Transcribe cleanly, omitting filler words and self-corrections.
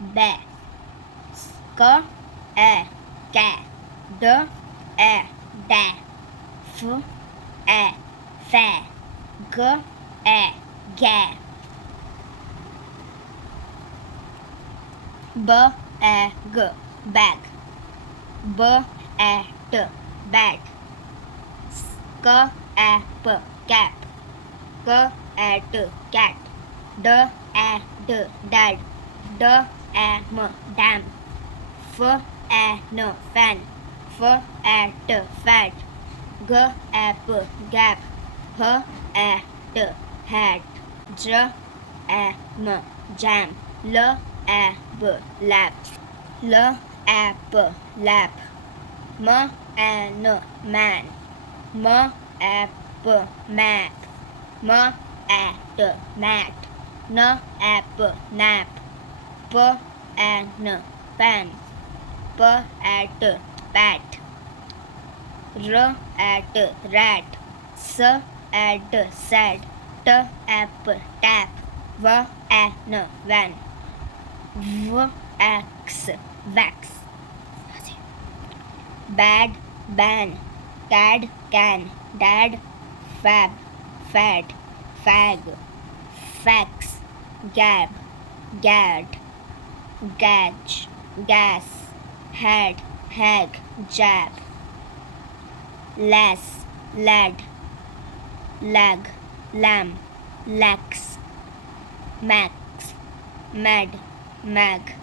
be, sk, ke, d, de, f, fe, g, ge, b, g, bag, b, t, bat, sk, p, cap, k, t, cat, d, dad, d, dam, f, n, fan, f, t, fat, g, p, gap, h, t, hat, j, m, jam, l, b, lap, l, p, lap, m, n, man, m, p, map, m, t, mat, n, p, nap, p, n, pan, p, t, pat, r, t, rat, s, t, sad, t, tap, v, n, van, v, x, wax, bad, ban, cad, can, dad, fab, fat, fag, fax, gab, gad, gauge, gas, had, hag, jab, lass, lad, lag, lamb, lax, max, mad, mag,